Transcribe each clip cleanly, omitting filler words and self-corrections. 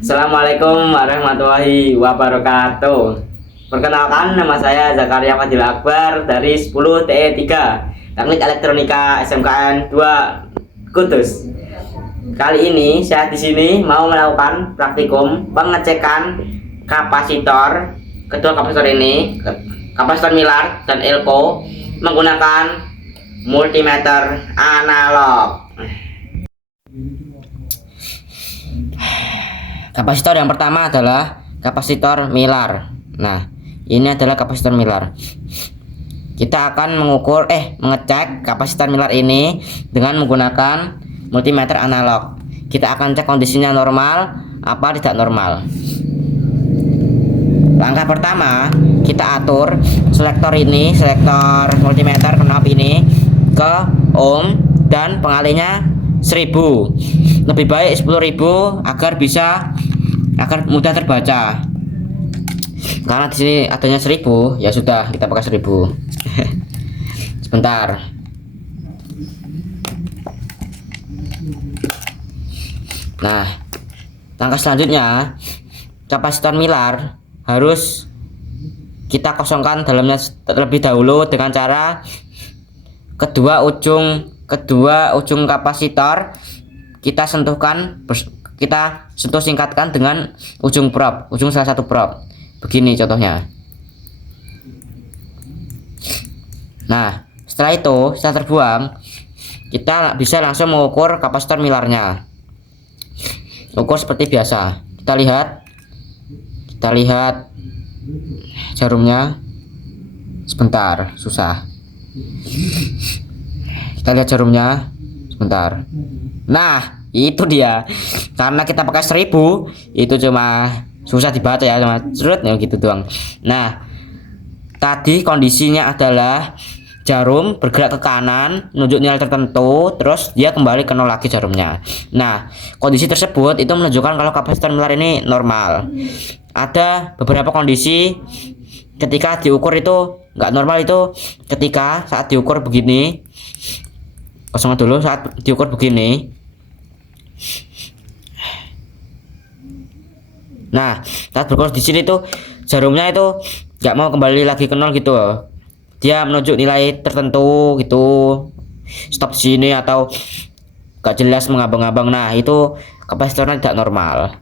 Assalamualaikum warahmatullahi wabarakatuh. Perkenalkan, nama saya Zakaria Fadil Akbar dari 10 TE3 Teknik Elektronika SMKN 2 Kudus. Kali ini saya di sini mau melakukan praktikum pengecekan kapasitor. Kedua kapasitor ini, kapasitor Miller dan Elco, menggunakan multimeter analog. Kapasitor yang pertama adalah kapasitor Miller. Nah, ini adalah kapasitor Miller. Kita akan mengecek kapasitor Miller ini dengan menggunakan multimeter analog. Kita akan cek kondisinya normal apa tidak normal. Langkah pertama, kita atur selektor multimeter knob ini ke ohm dan pengalihnya 1000. Lebih baik 10.000 agar mudah terbaca. Karena di sini adanya 1000, ya sudah kita pakai 1000. Sebentar. Nah, langkah selanjutnya, kapasitor Miller harus kita kosongkan dalamnya terlebih dahulu dengan cara kedua ujung kapasitor kita sentuh singkatkan dengan ujung salah satu prob. Begini contohnya. Nah, setelah terbuang, kita bisa langsung mengukur kapasitor Millernya. Ukur seperti biasa. Kita lihat jarumnya. Sebentar, susah. Kita lihat jarumnya sebentar. Nah, itu dia. Karena kita pakai 1000, itu cuma susah dibaca ya, cuma cerut ya gitu doang. Nah, tadi kondisinya adalah jarum bergerak ke kanan menunjuk nilai tertentu, terus dia kembali ke nol lagi jarumnya. Nah, kondisi tersebut itu menunjukkan kalau kapasitor Miller ini normal. Ada beberapa kondisi ketika diukur itu nggak normal, itu ketika saat diukur begini. Kosong dulu. Saat diukur begini, nah saat berkurang di sini tuh jarumnya itu nggak mau kembali lagi ke nol gitu loh. Dia menunjuk nilai tertentu gitu, stop di sini atau nggak jelas mengabang-abang. Nah, itu kapasitornya tidak normal.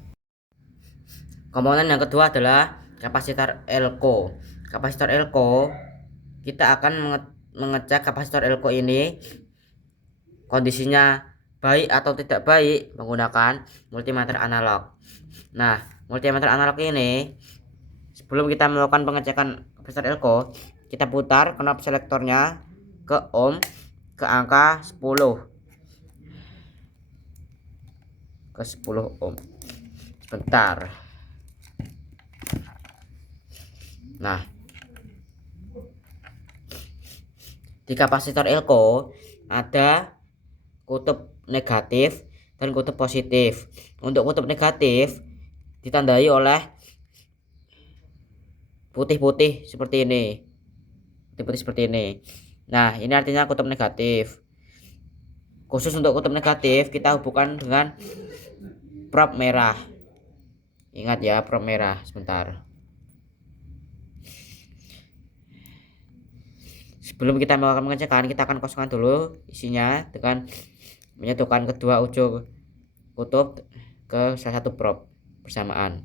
Komponen yang kedua adalah kapasitor Elco. Kapasitor Elco, kita akan mengecek kapasitor Elco ini kondisinya baik atau tidak baik menggunakan multimeter analog. Nah, multimeter analog ini, sebelum kita melakukan pengecekan kapasitor Elco, kita putar knob selektornya ke ohm ke angka 10. Ke 10 ohm. Bentar. Nah, di kapasitor Elco ada kutub negatif dan kutub positif. Untuk kutub negatif ditandai oleh putih-putih seperti ini. Putih-putih seperti ini. Nah, ini artinya kutub negatif. Khusus untuk kutub negatif kita hubungkan dengan prob merah. Ingat ya, prob merah. Sebentar. Sebelum kita melakukan pengecekan, kita akan kosongkan dulu isinya dengan menyatukan kedua ujung kutub ke salah satu prob bersamaan.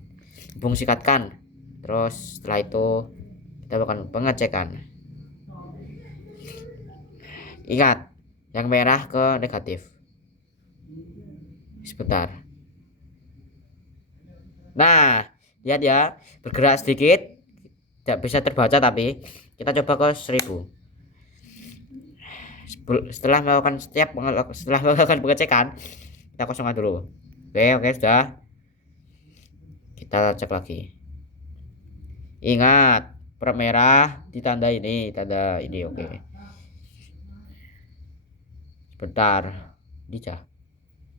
Hubung sikatkan. Terus setelah itu kita lakukan pengecekan. Ingat, yang merah ke negatif. Sebentar. Nah, lihat ya, bergerak sedikit, tidak bisa terbaca, tapi kita coba ke 1000. Setelah melakukan pengecekan, kita kosongkan dulu. Oke, sudah. Kita cek lagi. Ingat, prob merah ditanda ini, tanda ini. Oke. Sebentar. Bisa.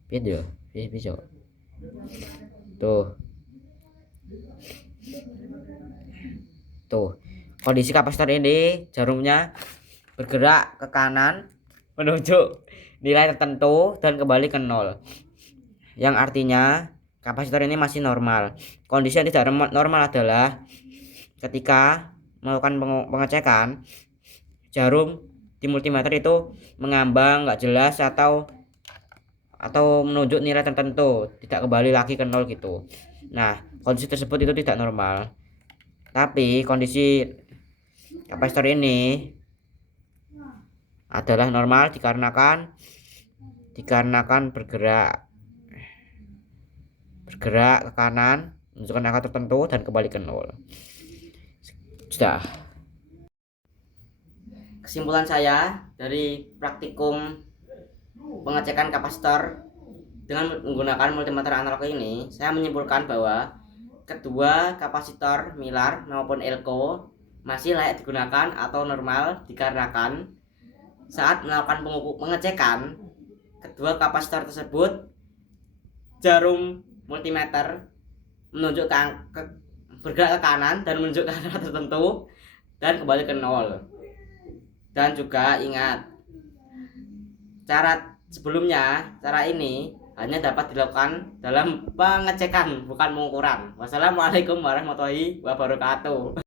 Video, bisa. Tuh. Kondisi kapasitor ini jarumnya bergerak ke kanan menuju nilai tertentu dan kembali ke nol. Yang artinya kapasitor ini masih normal. Kondisi yang tidak normal adalah ketika melakukan pengecekan, jarum di multimeter itu mengambang nggak jelas atau menunjuk nilai tertentu, tidak kembali lagi ke nol gitu. Nah, kondisi tersebut itu tidak normal. Tapi kondisi kapasitor ini adalah normal dikarenakan bergerak ke kanan, menunjukkan angka tertentu dan kembali ke nol. Sudah. Kesimpulan saya dari praktikum pengecekan kapasitor dengan menggunakan multimeter analog ini, saya menyimpulkan bahwa kedua kapasitor Milar maupun Elco masih layak digunakan atau normal dikarenakan saat melakukan pengecekan kedua kapasitor tersebut, jarum multimeter menunjuk bergerak ke kanan dan menunjukkan angka tertentu dan kembali ke nol. Dan juga ingat, cara ini hanya dapat dilakukan dalam pengecekan, bukan pengukuran. Wassalamualaikum warahmatullahi wabarakatuh.